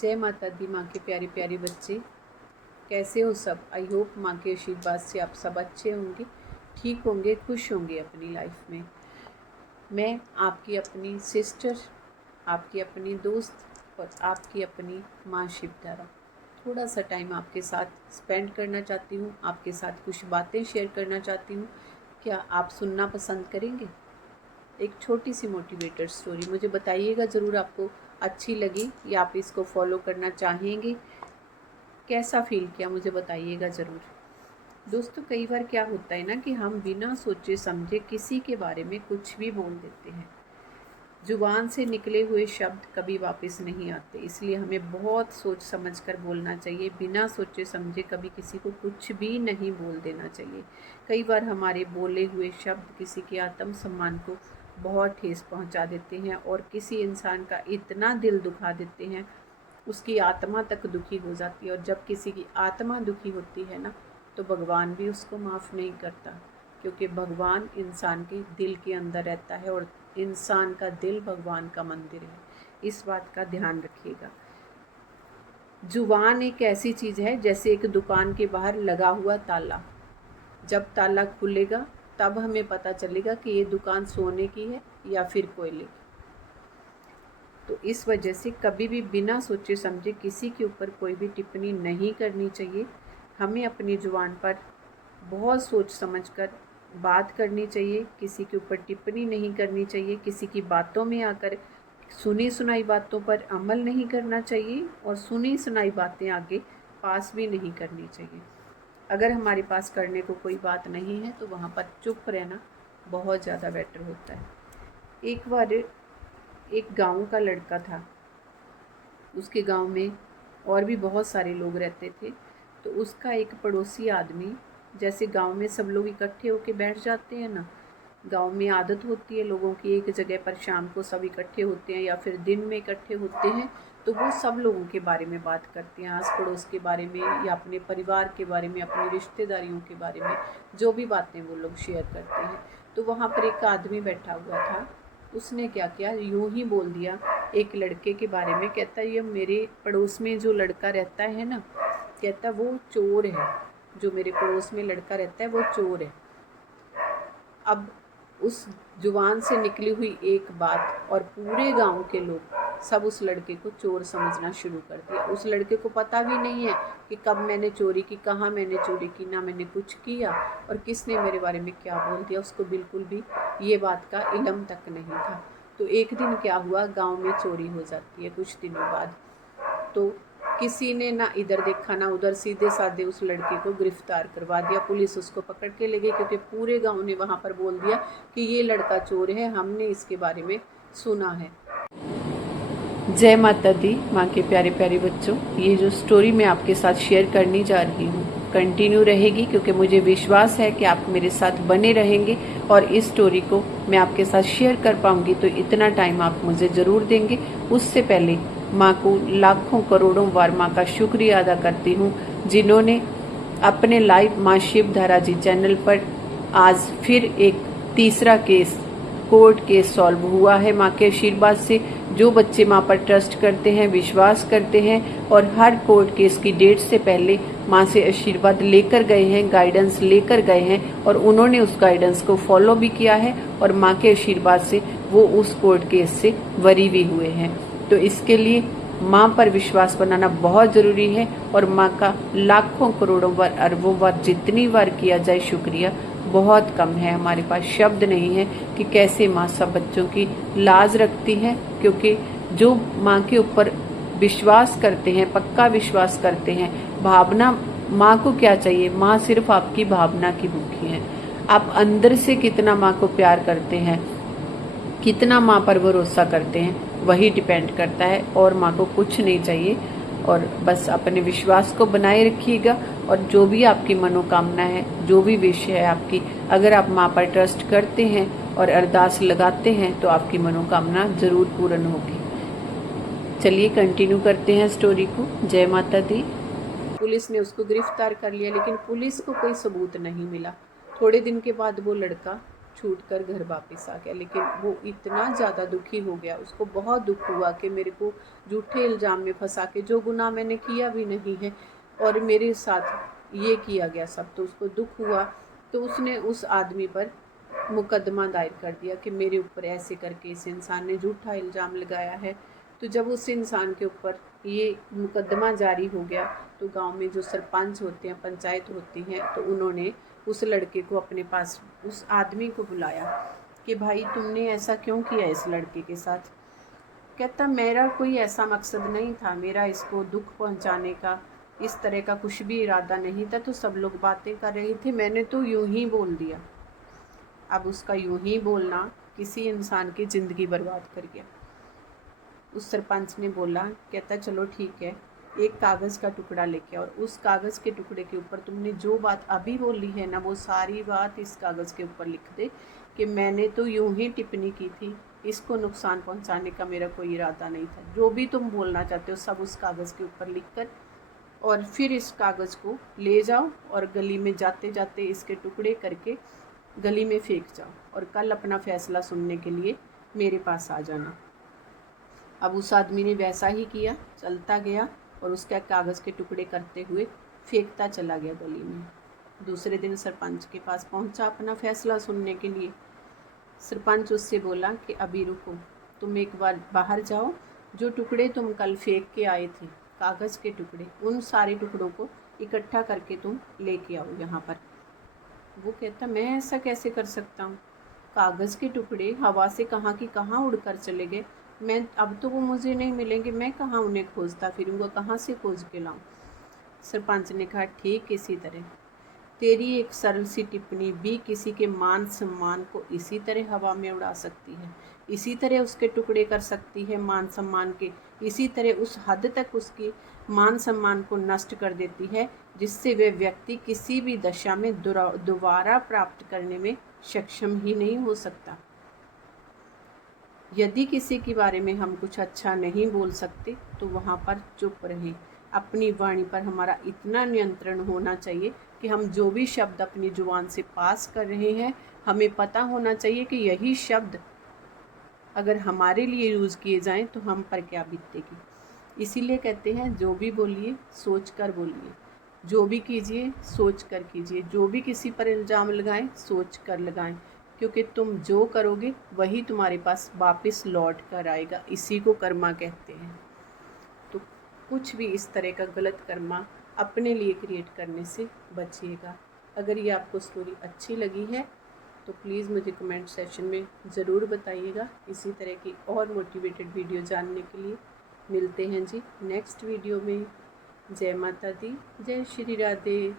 जय माता दी। माँ के प्यारे प्यारे बच्चे, कैसे हो सब? आई होप माँ के आशीर्वाद से आप सब अच्छे होंगे, ठीक होंगे, खुश होंगे अपनी लाइफ में। मैं आपकी अपनी सिस्टर, आपकी अपनी दोस्त और आपकी अपनी माँ शिवधारा थोड़ा सा टाइम आपके साथ स्पेंड करना चाहती हूँ, आपके साथ कुछ बातें शेयर करना चाहती हूँ। क्या आप सुनना पसंद करेंगे? एक छोटी सी मोटिवेटर स्टोरी, मुझे बताइएगा ज़रूर आपको अच्छी लगी या आप इसको फॉलो करना चाहेंगे। कैसा फील किया मुझे बताइएगा ज़रूर। दोस्तों, कई बार क्या होता है ना कि हम बिना सोचे समझे किसी के बारे में कुछ भी बोल देते हैं। जुबान से निकले हुए शब्द कभी वापस नहीं आते, इसलिए हमें बहुत सोच समझ कर बोलना चाहिए। बिना सोचे समझे कभी किसी को कुछ भी नहीं बोल देना चाहिए। कई बार हमारे बोले हुए शब्द किसी के आत्मसम्मान को बहुत ठेस पहुंचा देते हैं और किसी इंसान का इतना दिल दुखा देते हैं, उसकी आत्मा तक दुखी हो जाती है। और जब किसी की आत्मा दुखी होती है ना, तो भगवान भी उसको माफ़ नहीं करता, क्योंकि भगवान इंसान के दिल के अंदर रहता है और इंसान का दिल भगवान का मंदिर है। इस बात का ध्यान रखिएगा। जुबान एक ऐसी चीज़ है जैसे एक दुकान के बाहर लगा हुआ ताला। जब ताला खुलेगा तब हमें पता चलेगा कि ये दुकान सोने की है या फिर कोयले की। तो इस वजह से कभी भी बिना सोचे समझे किसी के ऊपर कोई भी टिप्पणी नहीं करनी चाहिए। हमें अपनी जुबान पर बहुत सोच समझकर बात करनी चाहिए, किसी के ऊपर टिप्पणी नहीं करनी चाहिए, किसी की बातों में आकर सुनी सुनाई बातों पर अमल नहीं करना चाहिए और सुनी सुनाई बातें आगे पास भी नहीं करनी चाहिए। अगर हमारे पास करने को कोई बात नहीं है तो वहाँ पर चुप रहना बहुत ज़्यादा बेटर होता है। एक बार एक गांव का लड़का था। उसके गांव में और भी बहुत सारे लोग रहते थे। तो उसका एक पड़ोसी आदमी, जैसे गांव में सब लोग इकट्ठे होके बैठ जाते हैं ना, गांव में आदत होती है लोगों की एक जगह पर शाम को सब इकट्ठे होते हैं या फिर दिन में इकट्ठे होते हैं, तो वो सब लोगों के बारे में बात करते हैं, आस पड़ोस के बारे में या अपने परिवार के बारे में, अपनी रिश्तेदारियों के बारे में, जो भी बातें वो लोग शेयर करते हैं। तो वहाँ पर एक आदमी बैठा हुआ था। उसने क्या किया, यूं ही बोल दिया एक लड़के के बारे में। कहता ये मेरे पड़ोस में जो लड़का रहता है ना, कहता वो चोर है, जो मेरे पड़ोस में लड़का रहता है वो चोर है। अब उस जुबान से निकली हुई एक बात और पूरे गांव के लोग सब उस लड़के को चोर समझना शुरू कर दिया। उस लड़के को पता भी नहीं है कि कब मैंने चोरी की, कहाँ मैंने चोरी की, ना मैंने कुछ किया और किसने मेरे बारे में क्या बोल दिया, उसको बिल्कुल भी ये बात का इल्म तक नहीं था। तो एक दिन क्या हुआ, गांव में चोरी हो जाती है कुछ दिनों बाद। तो किसी ने ना इधर देखा ना उधर, सीधे साधे उस लड़के को गिरफ्तार करवा दिया। पुलिस उसको पकड़ के ले गई, क्योंकि पूरे गांव ने वहां पर बोल दिया कि ये लड़का चोर है, हमने इसके बारे में सुना है। जय माता दी। माँ के प्यारे प्यारे बच्चों, ये जो स्टोरी मैं आपके साथ शेयर करने जा रही हूँ कंटिन्यू रहेगी, क्योंकि मुझे विश्वास है कि आप मेरे साथ बने रहेंगे और इस स्टोरी को मैं आपके साथ शेयर कर पाऊंगी। तो इतना टाइम आप मुझे ज़रूर देंगे। उससे पहले माँ को लाखों करोड़ों बार माँ का शुक्रिया अदा करती हूँ, जिन्होंने अपने लाइव माँ शिवधारा जी चैनल पर आज फिर एक तीसरा केस, कोर्ट केस सॉल्व हुआ है माँ के आशीर्वाद से। जो बच्चे माँ पर ट्रस्ट करते हैं, विश्वास करते हैं और हर कोर्ट केस की डेट से पहले माँ से आशीर्वाद लेकर गए हैं, गाइडेंस लेकर गए हैं और उन्होंने उस गाइडेंस को फॉलो भी किया है और माँ के आशीर्वाद से वो उस कोर्ट केस से बरी भी हुए हैं। तो इसके लिए माँ पर विश्वास बनाना बहुत ज़रूरी है और माँ का लाखों करोड़ों बार, अरबों बार, जितनी बार किया जाए शुक्रिया बहुत कम है। हमारे पास शब्द नहीं है कि कैसे माँ सब बच्चों की लाज रखती है, क्योंकि जो माँ के ऊपर विश्वास करते हैं, पक्का विश्वास करते हैं, भावना, माँ को क्या चाहिए, माँ सिर्फ आपकी भावना की भूखी है। आप अंदर से कितना माँ को प्यार करते हैं, कितना माँ पर भरोसा करते हैं, वही डिपेंड करता है और माँ को कुछ नहीं चाहिए। और बस अपने विश्वास को बनाए रखिएगा और जो भी आपकी मनोकामना है, जो भी विश है आपकी, अगर आप माँ पर ट्रस्ट करते हैं और अरदास लगाते हैं तो आपकी मनोकामना जरूर पूर्ण होगी। चलिए कंटिन्यू करते हैं स्टोरी को। जय माता दी। पुलिस ने उसको गिरफ्तार कर लिया, लेकिन पुलिस को कोई सबूत नहीं मिला। थोड़े दिन के बाद वो लड़का छूट कर घर वापस आ गया। लेकिन वो इतना ज़्यादा दुखी हो गया, उसको बहुत दुख हुआ कि मेरे को झूठे इल्ज़ाम में फंसा के, जो गुनाह मैंने किया भी नहीं है और मेरे साथ ये किया गया सब, तो उसको दुख हुआ। तो उसने उस आदमी पर मुकदमा दायर कर दिया कि मेरे ऊपर ऐसे करके इस इंसान ने झूठा इल्ज़ाम लगाया है। तो जब उस इंसान के ऊपर ये मुकदमा जारी हो गया, तो गांव में जो सरपंच होते हैं, पंचायत होती है, तो उन्होंने उस लड़के को अपने पास, उस आदमी को बुलाया कि भाई तुमने ऐसा क्यों किया इस लड़के के साथ। कहता मेरा कोई ऐसा मकसद नहीं था, मेरा इसको दुख पहुंचाने का, इस तरह का कुछ भी इरादा नहीं था, तो सब लोग बातें कर रहे थे, मैंने तो यूं ही बोल दिया। अब उसका यूं ही बोलना किसी इंसान की ज़िंदगी बर्बाद कर गया। उस सरपंच ने बोला, कहता चलो ठीक है, एक कागज़ का टुकड़ा लेके, और उस कागज़ के टुकड़े के ऊपर तुमने जो बात अभी बोली है ना, वो सारी बात इस कागज़ के ऊपर लिख दे कि मैंने तो यूं ही टिप्पणी की थी, इसको नुकसान पहुंचाने का मेरा कोई इरादा नहीं था। जो भी तुम बोलना चाहते हो सब उस कागज़ के ऊपर लिख कर, और फिर इस कागज़ को ले जाओ और गली में जाते जाते इसके टुकड़े करके गली में फेंक जाओ, और कल अपना फ़ैसला सुनने के लिए मेरे पास आ जाना। अब उस आदमी ने वैसा ही किया, चलता गया और उसका कागज़ के टुकड़े करते हुए फेंकता चला गया गली में। दूसरे दिन सरपंच के पास पहुंचा अपना फ़ैसला सुनने के लिए। सरपंच उससे बोला कि अभी रुको, तुम एक बार बाहर जाओ, जो टुकड़े तुम कल फेंक के आए थे, कागज़ के टुकड़े, उन सारे टुकड़ों को इकट्ठा करके तुम लेके आओ यहाँ पर। वो कहता मैं ऐसा कैसे कर सकता हूँ, कागज़ के टुकड़े हवा से कहाँ की कहाँ उड़कर चले गए, मैं अब तो वो मुझे नहीं मिलेंगे, मैं कहाँ उन्हें खोजता फिरूँगा, कहाँ से खोज के लाऊँ। सरपंच ने कहा ठीक इसी तरह तेरी एक सरल सी टिप्पणी भी किसी के मान सम्मान को इसी तरह हवा में उड़ा सकती है, इसी तरह उसके टुकड़े कर सकती है मान सम्मान के, इसी तरह उस हद तक उसकी मान सम्मान को नष्ट कर देती है जिससे वह व्यक्ति किसी भी दशा में दोबारा प्राप्त करने में सक्षम ही नहीं हो सकता। यदि किसी के बारे में हम कुछ अच्छा नहीं बोल सकते तो वहाँ पर चुप रहें। अपनी वाणी पर हमारा इतना नियंत्रण होना चाहिए कि हम जो भी शब्द अपनी जुबान से पास कर रहे हैं, हमें पता होना चाहिए कि यही शब्द अगर हमारे लिए यूज़ किए जाएं तो हम पर क्या बीतेगी। इसीलिए कहते हैं जो भी बोलिए सोच कर बोलिए, जो भी कीजिए सोच कर कीजिए, जो भी किसी पर इल्ज़ाम लगाएं सोच कर लगाएं, क्योंकि तुम जो करोगे वही तुम्हारे पास वापस लौट कर आएगा। इसी को कर्मा कहते हैं। तो कुछ भी इस तरह का गलत कर्मा अपने लिए क्रिएट करने से बचिएगा। अगर ये आपको स्टोरी अच्छी लगी है तो प्लीज़ मुझे कमेंट सेक्शन में ज़रूर बताइएगा। इसी तरह की और मोटिवेटेड वीडियो जानने के लिए मिलते हैं जी नेक्स्ट वीडियो में। जय माता दी, जय श्री राधे।